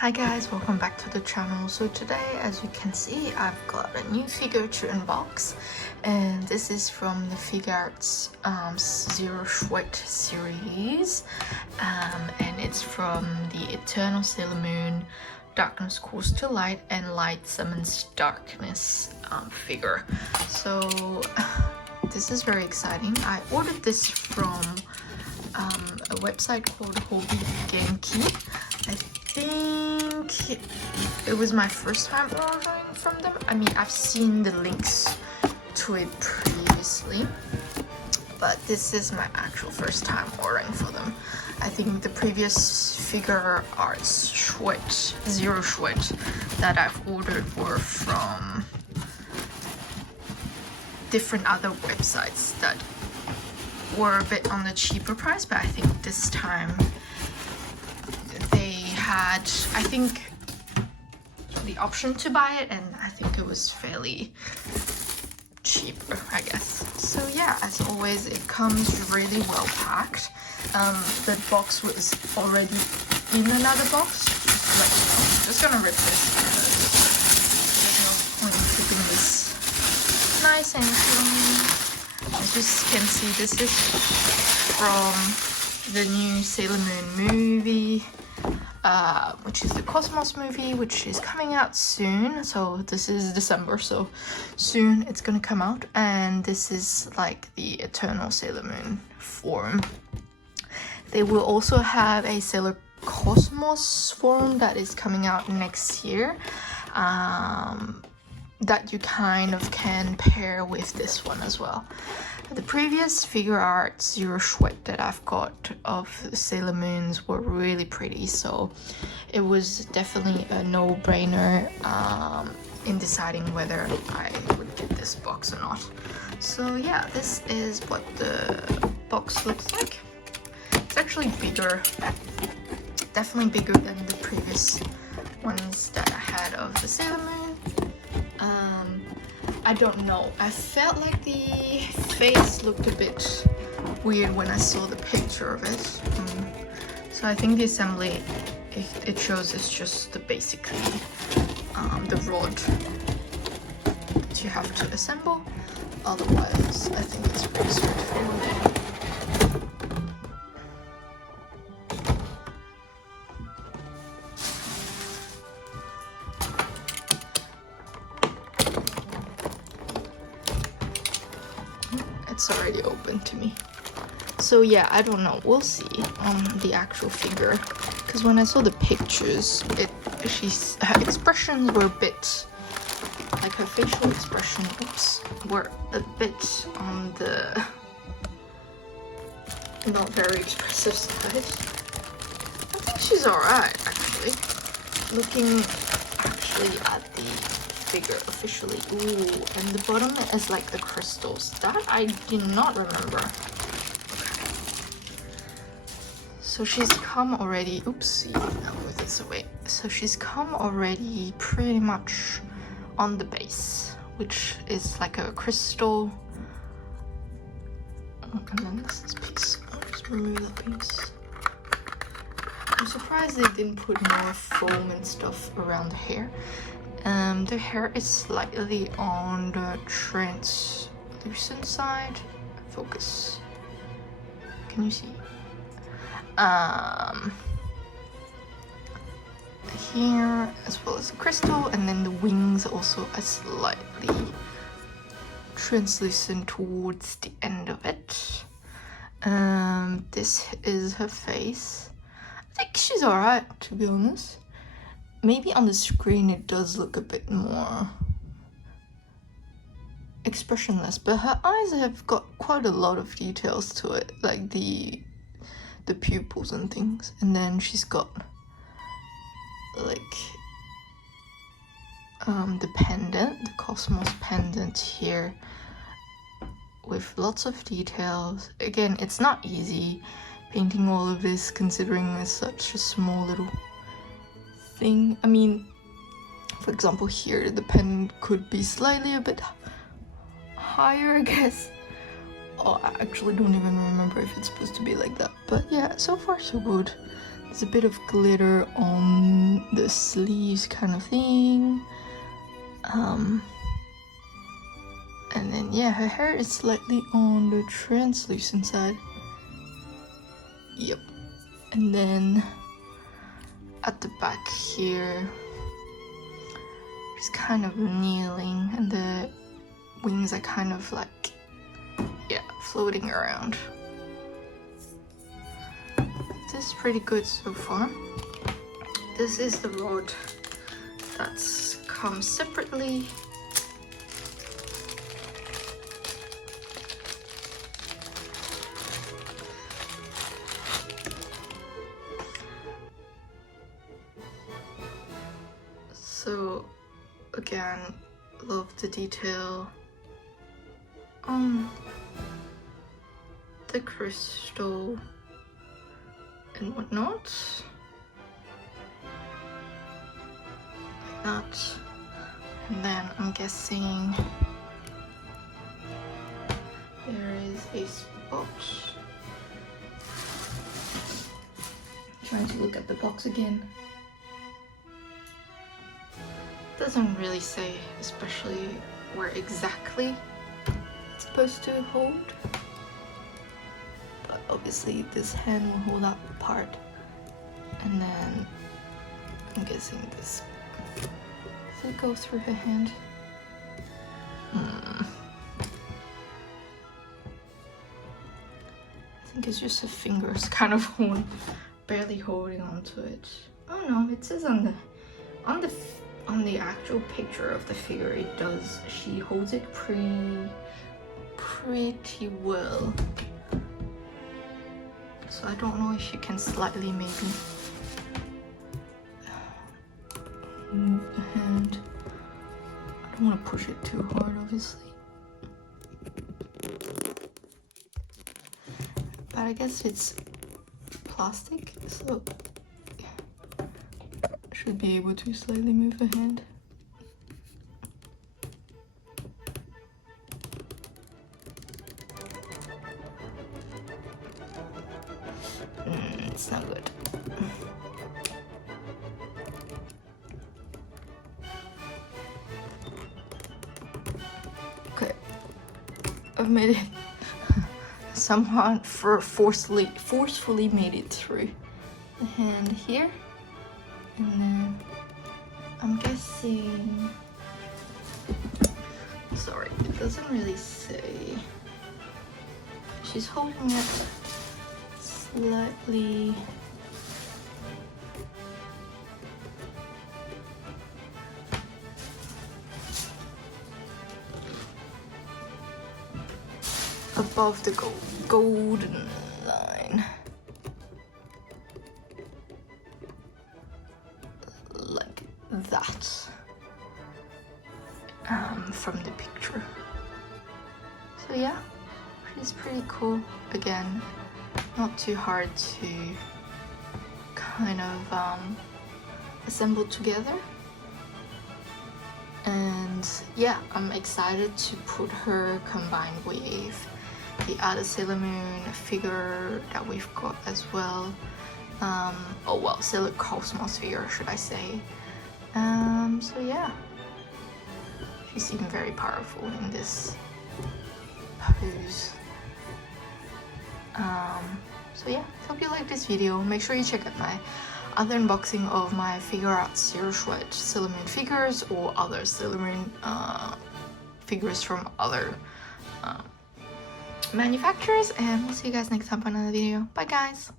Hi guys, welcome back to the channel. So today, as you can see, I've got a new figure to unbox, and this is from the Figuarts Zero Chouette series, and it's from the Eternal Sailor Moon Darkness Calls to Light and Light Summons Darkness figure. So this is very exciting. I ordered this from a website called Hobby Genki. I think it was my first time ordering from them. I mean, I've seen the links to it previously, but this is my actual first time ordering for them. I think the previous Figuarts Chouette, Zero Chouette, that I've ordered were from different other websites that were a bit on the cheaper price, but I think this time they had, I think, the option to buy it, and I think it was fairly cheaper, I guess. So yeah, as always, it comes really well packed. The box was already in another box. I'm just gonna rip this because there's no point in keeping this nice and clean. As you can see, this is from the new Sailor Moon movie, which is the Cosmos movie, which is coming out soon. So this is December, so soon it's gonna come out. And this is like the Eternal Sailor Moon form. They will also have a Sailor Cosmos form that is coming out next year, that you kind of can pair with this one as well. The previous Figuarts Zero Chouette that I've got of the Sailor Moons were really pretty, so it was definitely a no-brainer in deciding whether I would get this box or not. So yeah, this is what the box looks like. It's actually bigger, definitely bigger than the previous ones that I had of the Sailor Moon. I don't know, I felt like the face looked a bit weird when I saw the picture of it. So I think the assembly, it shows it's just basically the rod that you have to assemble. Otherwise, I think it's pretty straightforward. It's already open to me. So yeah, I don't know, we'll see on the actual figure, because when I saw the pictures, her expressions were a bit, like her facial expression, were a bit on the not very expressive side. I think she's alright, actually. Looking actually at the figure officially. Ooh, and the bottom is like the crystals. That I did not remember. Okay. So she's come already. Oopsie, I'll move this away. So she's come already pretty much on the base, which is like a crystal. And then this piece. I'll just remove that piece. I'm surprised they didn't put more foam and stuff around the hair. The hair is slightly on the translucent side. Focus. Can you see? Here, as well as the crystal, and then the wings also are slightly translucent towards the end of it. This is her face. I think she's alright, to be honest. Maybe on the screen it does look a bit more expressionless, but her eyes have got quite a lot of details to it, like the pupils and things. And then she's got like the pendant, the Cosmos pendant here, with lots of details. Again, it's not easy painting all of this, considering it's such a small little thing. I mean, for example, here the pen could be slightly a bit higher, I guess. Oh, I actually don't even remember if it's supposed to be like that. But yeah, so far so good. There's a bit of glitter on the sleeves kind of thing. And then yeah, her hair is slightly on the translucent side. Yep. And then at the back here, she's kind of kneeling, and the wings are kind of like, yeah, floating around. This is pretty good so far. This is the rod that's come separately. So again, love the detail on the crystal and whatnot. Like that. And then I'm guessing there is a spot. Trying to look at the box again. Doesn't really say, especially where exactly it's supposed to hold. But obviously this hand will hold that part. And then I'm guessing this. Does it go through her hand? I think it's just her fingers kind of barely holding onto it. Oh no, it says on the actual picture of the figure, it does. She holds it pretty well. So I don't know if you can slightly maybe move the hand. I don't want to push it too hard, obviously. But I guess it's plastic, so I should be able to slightly move the hand. It's not good. Okay, I've made it. Somehow forcefully made it through the hand here, and then I'm guessing. Sorry, it doesn't really say. She's holding it slightly. Above the golden line. Like that. From the picture. So yeah, she's pretty cool. Again, not too hard to kind of assemble together. And yeah, I'm excited to put her combined with the other Sailor Moon figure that we've got as well. Oh well, Sailor Cosmos figure, should I say. So yeah, she seemed very powerful in this pose. So yeah, hope you like this video. Make sure you check out my other unboxing of my Figuarts Zero Chouette Sailor Moon figures, or other Sailor Moon figures from other manufacturers, and we'll see you guys next time for another video. Bye guys!